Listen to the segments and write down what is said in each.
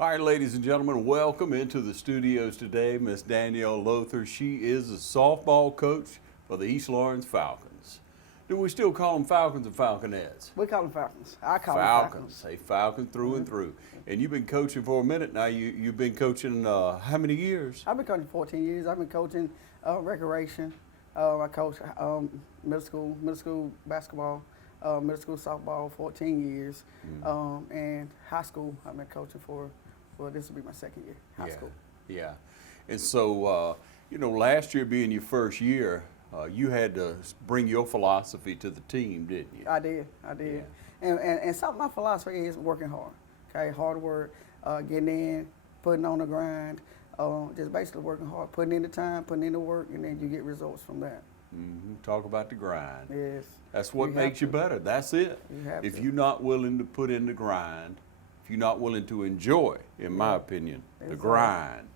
All right, ladies and gentlemen, welcome into the studios today, Miss Danielle Lothar. She is a softball coach for the East Lawrence Falcons. Do we still call them Falcons or Falconettes? We call them Falcons. I call Falcons. them Falcons. Say Falcon through and through. And you've been coaching for a minute now. You've been coaching how many years? I've been coaching 14 years. I've been coaching recreation. I coach middle school basketball, middle school softball 14 years, and high school I've been coaching for. Well, this will be my second year, high school. Yeah. And so, last year being your first year, you had to bring your philosophy to the team, didn't you? I did. Yeah. And some of my philosophy is working hard. Okay, hard work, getting in, putting on the grind, just basically working hard, putting in the time, putting in the work, and then you get results from that. Talk about the grind. Yes. That's what makes you better. That's it. If you're not willing to put in the grind, if you're not willing to enjoy, in my opinion, the grind,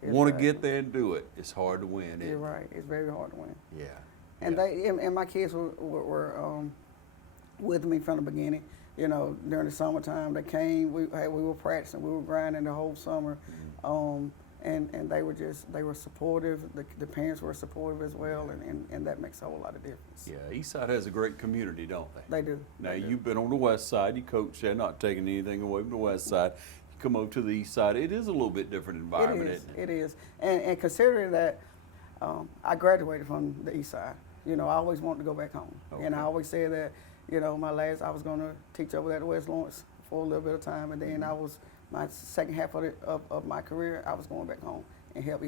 want to get there and do it, it's hard to win. You're right. It's very hard to win. Yeah. And and my kids were with me from the beginning. During the summertime, they came. We were practicing. We were grinding the whole summer, and they were supportive. The parents were supportive as well, and that makes a whole lot of difference. Yeah, Eastside has a great community, don't they? They do. Now you've been on the west side. You coach there, not taking anything away from the west side. You come over to the east side. It is a little bit different environment, isn't it? It is. And considering that I graduated from the east side, I always wanted to go back home. Okay. And I always said that, I was going to teach over there at West Lawrence for a little bit of time, and then my second half of my career, I was going back home and help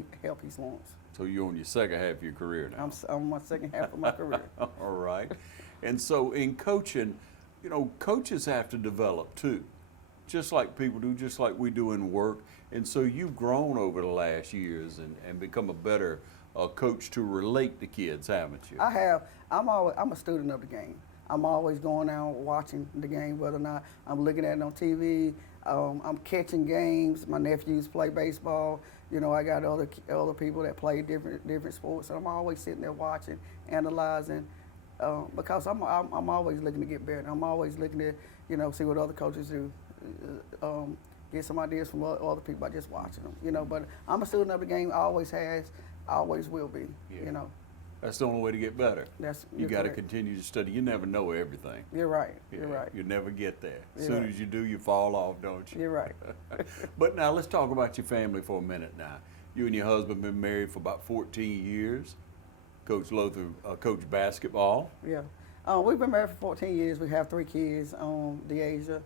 East Lawrence. So you're on your second half of your career now. I'm on my second half of my career. All right. And so in coaching, coaches have to develop too, just like people do, just like we do in work. And so you've grown over the last years and become a better coach to relate to kids, haven't you? I have. I'm a student of the game. I'm always going out watching the game, whether or not I'm looking at it on TV. I'm catching games. My nephews play baseball. I got other people that play different sports, and I'm always sitting there watching, analyzing, because I'm always looking to get better. I'm always looking to see what other coaches do, get some ideas from other people by just watching them. But I'm a student of the game. Always has, always will be. Yeah. That's the only way to get better. You got to continue to study. You never know everything. You're right. Yeah, You're right. You never get there. As soon as you do, you fall off, don't you? You're right. But now let's talk about your family for a minute now. You and your husband been married for about 14 years. Coach Lothar coached basketball. Yeah. We've been married for 14 years. We have 3 kids, Deasia,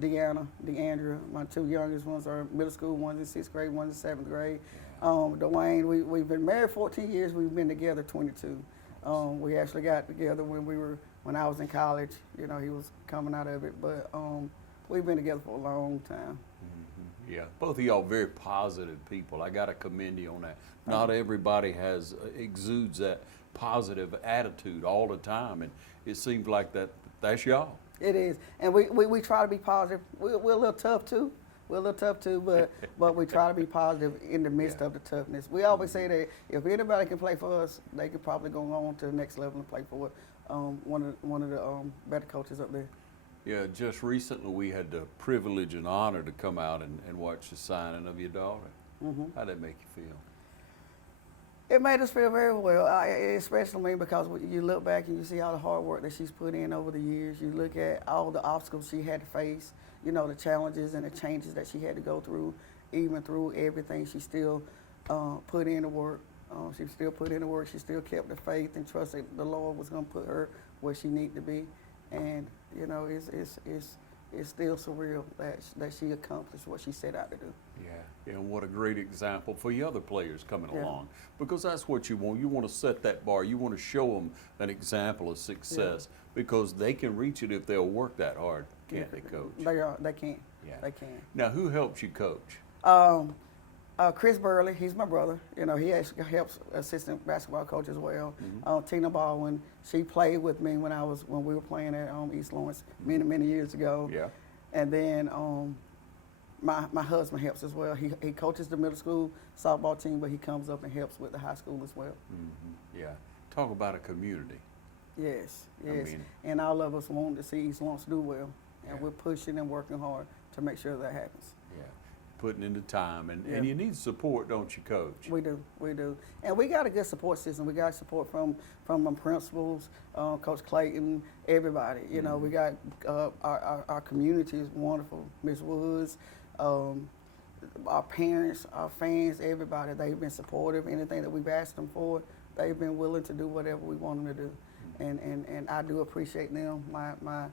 Deanna, DeAndrea. My 2 youngest ones are middle school, one's in 6th grade, one's in 7th grade. Dwayne, we've been married 14 years. We've been together 22. We actually got together when I was in college. He was coming out of it, but we've been together for a long time. Yeah, both of y'all very positive people. I got to commend you on that. Not everybody exudes that positive attitude all the time, and it seems like that's y'all. It is, and we try to be positive. We're a little tough too. But we try to be positive in the midst of the toughness. We always say that if anybody can play for us, they could probably go on to the next level and play for one of the better coaches up there. Yeah, just recently we had the privilege and honor to come out and watch the signing of your daughter. How'd that make you feel? It made us feel very well, especially me, because you look back and you see all the hard work that she's put in over the years. You look at all the obstacles she had to face, the challenges and the changes that she had to go through. Even through everything, she still put in the work. She still put in the work. She still kept the faith and trusted the Lord was going to put her where she needed to be. And it's still surreal that she accomplished what she set out to do. Yeah, and what a great example for the other players coming along, because that's what you want. You want to set that bar. You want to show them an example of success, because they can reach it if they'll work that hard, can't they, Coach? They can. Yeah. They can. Now, who helps you coach? Chris Burley, he's my brother. He actually helps assistant basketball coach as well. Tina Baldwin, she played with me when we were playing at East Lawrence many years ago. Yeah. And then my husband helps as well. He coaches the middle school softball team, but he comes up and helps with the high school as well. Yeah. Talk about a community. Yes. And all of us want to see East Lawrence do well, and we're pushing and working hard to make sure that happens. Yeah. putting in the time, and, Yeah. and you need support, don't you, Coach? We do, and we got a good support system. We got support from the principals, Coach Clayton, everybody. You know, we got our community is wonderful. Miss Woods, our parents, our fans, everybody. They've been supportive. Anything that we've asked them for, they've been willing to do whatever we want them to do, and I do appreciate them. My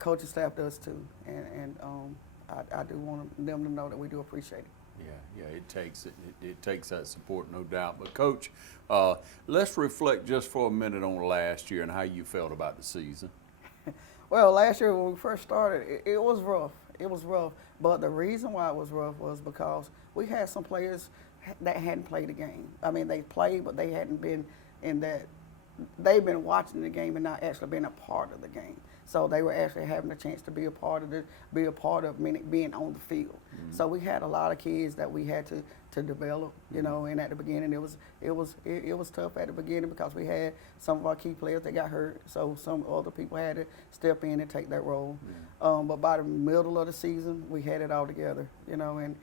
coaching staff does too, and I do want them to know that we do appreciate it. Yeah, it takes that support, no doubt. But Coach, let's reflect just for a minute on last year and how you felt about the season. Well, last year when we first started, it was rough. It was rough, but the reason why it was rough was because we had some players that hadn't played the game. I mean, they played, but they hadn't been in that. They've been watching the game and not actually been a part of the game. So they were actually having a chance to be a part of being on the field. So we had a lot of kids that we had to develop, you know. And at the beginning, it was tough at the beginning because we had some of our key players that got hurt. So some other people had to step in and take that role. But by the middle of the season, we had it all together, you know. And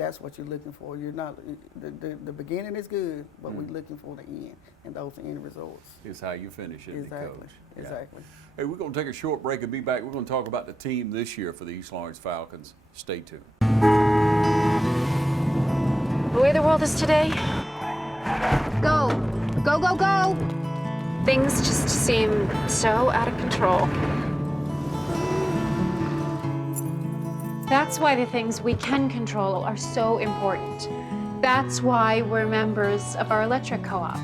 that's what you're looking for. You're not the beginning is good, but we're looking for the end, and those end results. Is how you finish it, Exactly. Coach. Exactly. Hey, we're going to take a short break and be back. We're going to talk about the team this year for the East Lawrence Falcons. Stay tuned. The way the world is today, Go, go, go, go. things just seem so out of control. That's why the things we can control are so important. That's why we're members of our electric co-op.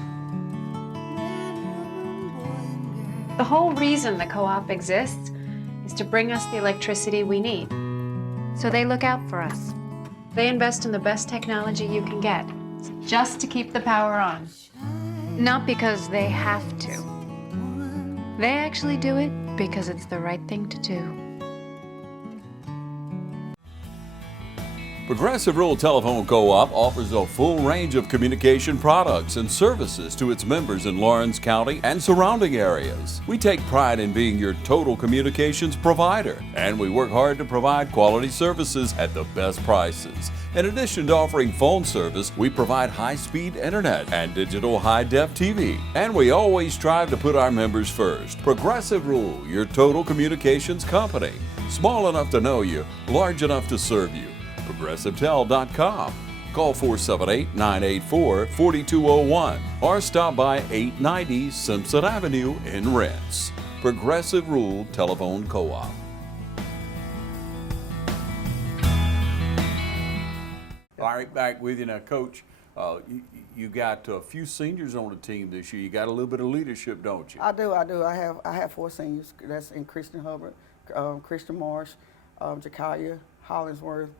The whole reason the co-op exists is to bring us the electricity we need. So they look out for us. They invest in the best technology you can get, just to keep the power on. Not because they have to. They actually do it because it's the right thing to do. Progressive Rural Telephone Co-op offers a full range of communication products and services to its members in Lawrence County and surrounding areas. We take pride in being your total communications provider, and we work hard to provide quality services at the best prices. In addition to offering phone service, we provide high-speed internet and digital high-def TV. And we always strive to put our members first. Progressive Rural, your total communications company. Small enough to know you, large enough to serve you. ProgressiveTel.com. Call 478-984-4201 or stop by 890 Simpson Avenue in Rents. Progressive Rural Telephone Co-op. All right, back with you now, Coach. You got a few seniors on the team this year. You got a little bit of leadership, don't you? I do. I have 4 seniors. That's in Christian Hubbard, Christian Marsh, Jakaya Hollingsworth,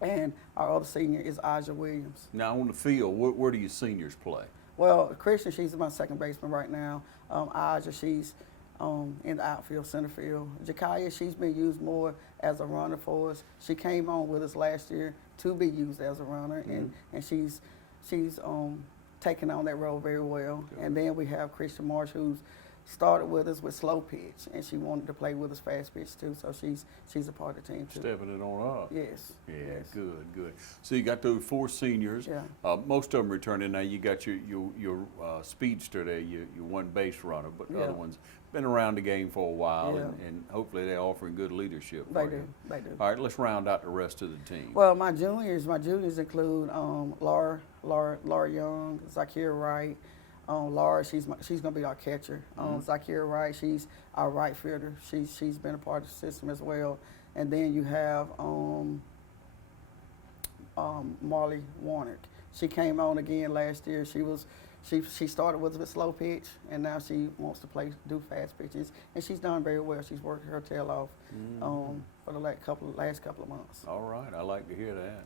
and our other senior is Aja Williams. Now, on the field, where do your seniors play? Well, Christian, she's my second baseman right now. Aja, she's in the outfield, center field. Jakaya, she's been used more as a runner for us. She came on with us last year to be used as a runner, and she's taken on that role very well. Good. And then we have Christian Marsh, who's started with us with slow pitch, and she wanted to play with us fast pitch too. So she's a part of the team too. Stepping it on up. Yes. Yeah, Yes. good. So you got those 4 seniors. Yeah. Most of them returning. Now you got your speedster there, your one base runner, but the Yeah. other ones been around the game for a while, Yeah. and hopefully they're offering good leadership. They for do. you. They do. All right, let's round out the rest of the team. Well, my juniors include Laura Young, Zakira Wright. Laura, she's gonna be our catcher. Zakira Wright, she's our right fielder. She's been a part of the system as well. And then you have Marley Warnick. She came on again last year. She started with slow pitch, and now she wants to do fast pitches, and she's done very well. She's worked her tail off for the last couple of months. All right, I like to hear that.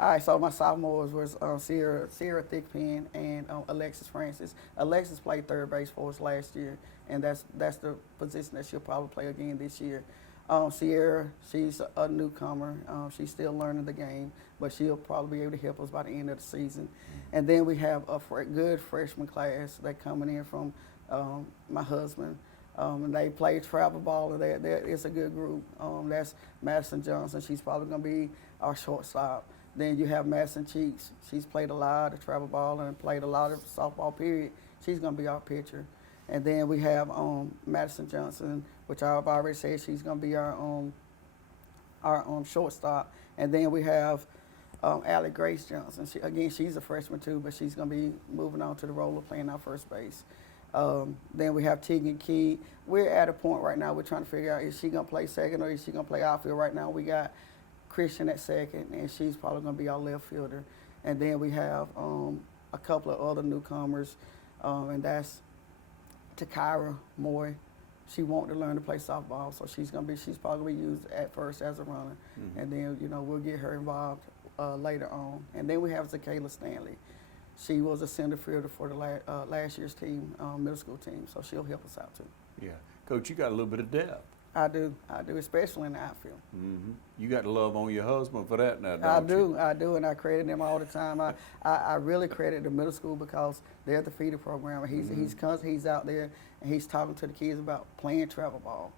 All right, so my sophomores was Sierra Thickpen and Alexis Francis. Alexis played third base for us last year, and that's the position that she'll probably play again this year. Sierra, she's a newcomer. She's still learning the game, but she'll probably be able to help us by the end of the season. And then we have a good freshman class that coming in from my husband. And they play travel ball, and it's a good group. That's Madison Johnson. She's probably going to be our shortstop. Then you have Madison Cheeks. She's played a lot of travel ball and played a lot of softball, period. She's going to be our pitcher. And then we have Madison Johnson, which I've already said she's going to be our shortstop. And then we have Allie Grace Johnson. She's a freshman too, but she's going to be moving on to the role of playing our first base. Then we have Tegan Key. We're at a point right now, we're trying to figure out, is she going to play second or is she going to play outfield? Right now we got Christian at second, and she's probably going to be our left fielder. And then we have a couple of other newcomers, and that's Takira Moy. She wants to learn to play softball, so she's probably going to be used at first as a runner. And then, we'll get her involved later on. And then we have Zakayla Stanley. She was a center fielder for the last year's team, middle school team, so she'll help us out too. Yeah. Coach, you got a little bit of depth. I do, especially in the outfield. You got to love on your husband for that now, don't you? I do, and I credit them all the time. I really credit the middle school because they're the feeder program. He's out there and he's talking to the kids about playing travel ball,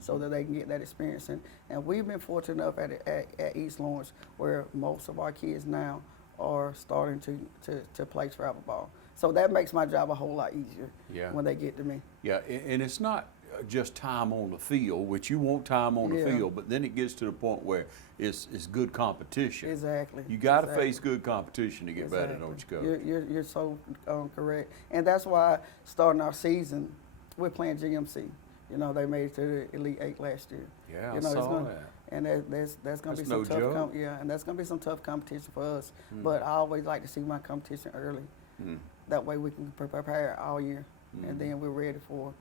so that they can get that experience. And we've been fortunate enough at East Lawrence where most of our kids now are starting to play travel ball. So that makes my job a whole lot easier when they get to me. Yeah, and it's not just time on the field, which you want time on the field, but then it gets to the point where it's good competition. Exactly. You got to face good competition to get better, don't you, Coach? You're so correct. And that's why starting our season, we're playing GMC. They made it to the Elite Eight last year. Yeah, I saw that. And that's going to be some no tough and that's going to be some tough competition for us. But I always like to see my competition early. That way we can prepare all year, and then we're ready for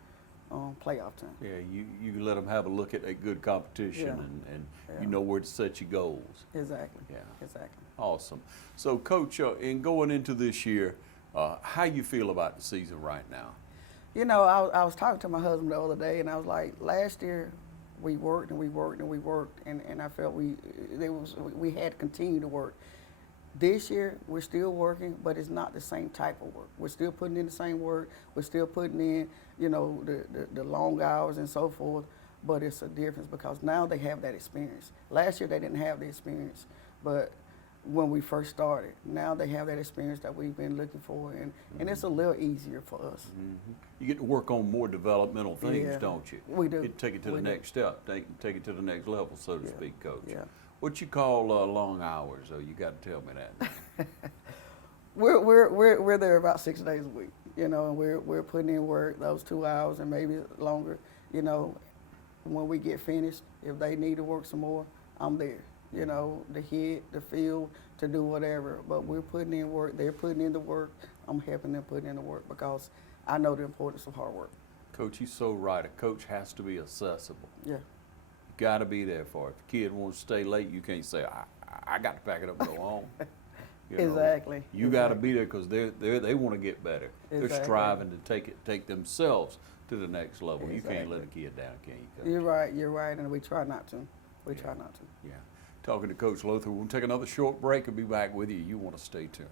playoff time. Yeah, you let them have a look at a good competition, and you know where to set your goals. Exactly. Yeah. Exactly. Awesome. So, Coach, in going into this year, how you feel about the season right now? I was talking to my husband the other day, and I was like, last year we worked and we worked and we worked, and I felt we had to continue to work. This year, we're still working, but it's not the same type of work. We're still putting in the same work. We're still putting in, the long hours and so forth, but it's a difference because now they have that experience. Last year, they didn't have the experience, but when we first started, now they have that experience that we've been looking for, and it's a little easier for us. You get to work on more developmental things, don't you? We do. You get to take it to the next step, take it to the next level, so to speak, Coach. Yeah. What you call long hours, though? You got to tell me that. We're there about 6 days a week, and we're putting in work those 2 hours and maybe longer. When we get finished, if they need to work some more, I'm there. To hit, the field, to do whatever. But we're putting in work. They're putting in the work. I'm helping them put in the work because I know the importance of hard work. Coach, you're so right. A coach has to be accessible. Yeah. Got to be there for it. If a kid wants to stay late, you can't say, I got to pack it up and go home. Exactly. You got to be there because they want to get better. Exactly. They're striving to take themselves to the next level. Exactly. You can't let a kid down, can you, Coach? You're right, and we try not to. Try not to. Yeah. Talking to Coach Lothar, we'll take another short break and be back with you. You want to stay tuned.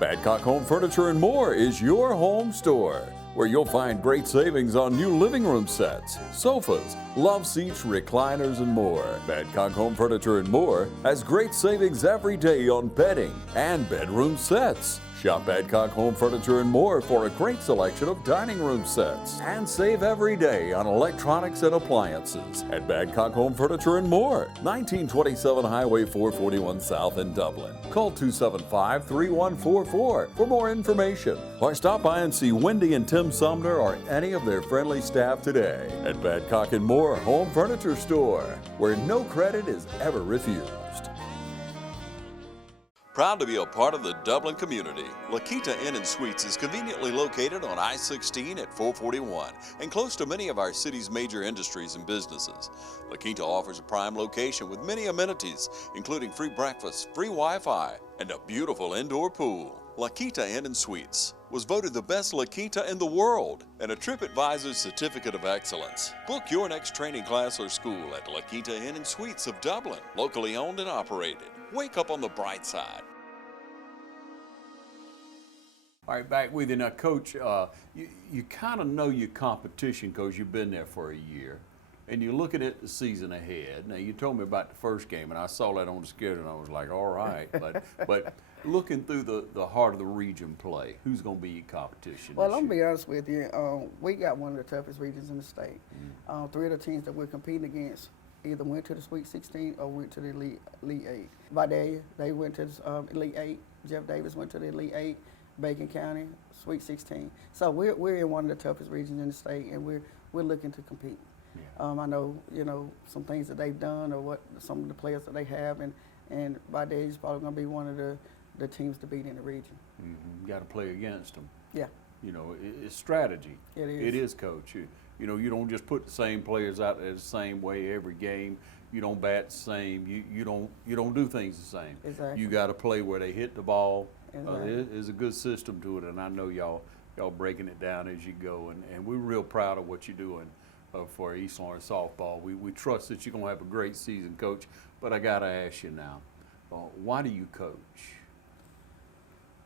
Badcock Home Furniture and More is your home store, where you'll find great savings on new living room sets, sofas, love seats, recliners, and more. Badcock Home Furniture and More has great savings every day on bedding and bedroom sets. Shop Badcock Home Furniture and More for a great selection of dining room sets. And save every day on electronics and appliances at Badcock Home Furniture and More, 1927 Highway 441 South in Dublin. Call 275-3144 for more information, or stop by and see Wendy and Tim Sumner or any of their friendly staff today at Badcock and More Home Furniture Store, where no credit is ever refused. Proud to be a part of the Dublin community, La Quinta Inn & Suites is conveniently located on I-16 at 441 and close to many of our city's major industries and businesses. La Quinta offers a prime location with many amenities, including free breakfast, free Wi-Fi, and a beautiful indoor pool. La Quinta Inn & Suites was voted the best La Quinta in the world and a TripAdvisor's Certificate of Excellence. Book your next training class or school at La Quinta Inn & Suites of Dublin, locally owned and operated. Wake up on the bright side. All right, back with you now, Coach. You kind of know your competition because you've been there for a year. and you're looking at the season ahead. Now, you told me about the first game, and I saw that on the schedule, and I was like, all right. But looking through the heart of the region play, who's going to be your competition? Well, this I'm going to year? be honest with you. We got one of the toughest regions in the state. 3 of the teams that we're competing against either went to the Sweet 16 or went to the Elite 8. Vidalia, they went to the Elite 8. Jeff Davis went to the Elite 8. Bacon County, Sweet 16. So we're in one of the toughest regions in the state, and we're looking to compete. Yeah. I know, some things that they've done or what some of the players that they have, and Vidalia is probably going to be one of the teams to beat in the region. Mm-hmm. Got to play against them. Yeah. It's strategy. It is. It is, Coach. You don't just put the same players out there the same way every game. You don't bat the same. You don't do things the same. Exactly. You got to play where they hit the ball. Exactly. There's a good system to it, and I know y'all breaking it down as you go, and we're real proud of what you're doing for East Lawrence softball. We trust that you're gonna have a great season, Coach. But I gotta ask you now, why do you coach?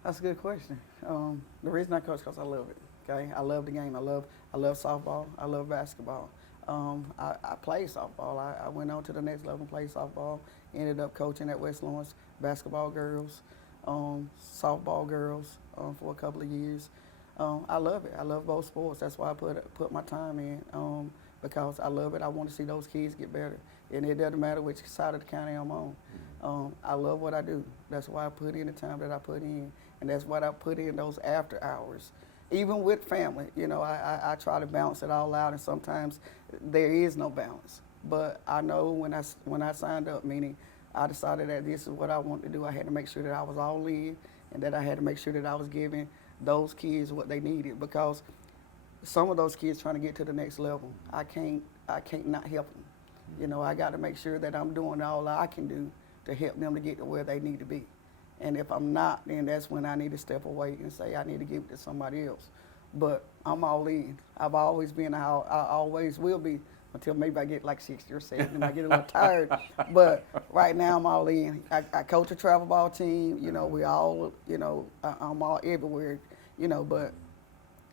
That's a good question. The reason I coach because I love it. Okay, I love the game. I love softball. I love basketball. I played softball. I went on to the next level and played softball. Ended up coaching at West Lawrence basketball girls, softball girls for a couple of years. I love it. I love both sports. That's why I put my time in because I love it. I want to see those kids get better, and it doesn't matter which side of the county I'm on. I love what I do. That's why I put in the time that I put in, and that's what I put in those after hours. Even with family, I try to balance it all out, and sometimes there is no balance. But I know when I signed up, meaning I decided that this is what I wanted to do, I had to make sure that I was all in, and that I had to make sure that I was giving those kids what they needed, because some of those kids trying to get to the next level, I can't not help them. I got to make sure that I'm doing all I can do to help them to get to where they need to be. And if I'm not, then that's when I need to step away and say I need to give it to somebody else. But I'm all in. I've always been how I always will be until maybe I get like 60 or 70 and I get a little tired. But right now I'm all in. I coach a travel ball team. We all, I'm all everywhere, but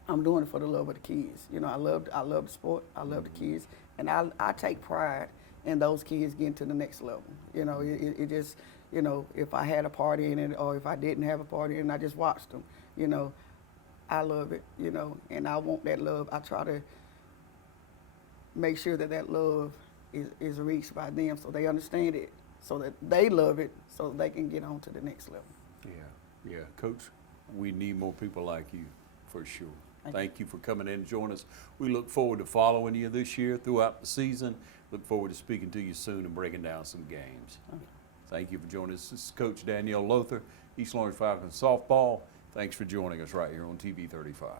I'm doing it for the love of the kids. I love the sport. I love the kids. And I take pride in those kids getting to the next level. It just, if I had a party in it or if I didn't have a party in it, I just watched them. I love it, and I want that love. I try to make sure that love is reached by them so they understand it, so that they love it, so that they can get on to the next level. Yeah, Coach, we need more people like you, for sure. Thank you for coming in and joining us. We look forward to following you this year throughout the season. Look forward to speaking to you soon and breaking down some games. Okay. Thank you for joining us. This is Coach Danielle Lothar, East Lawrence Falcons softball. Thanks for joining us right here on TV 35.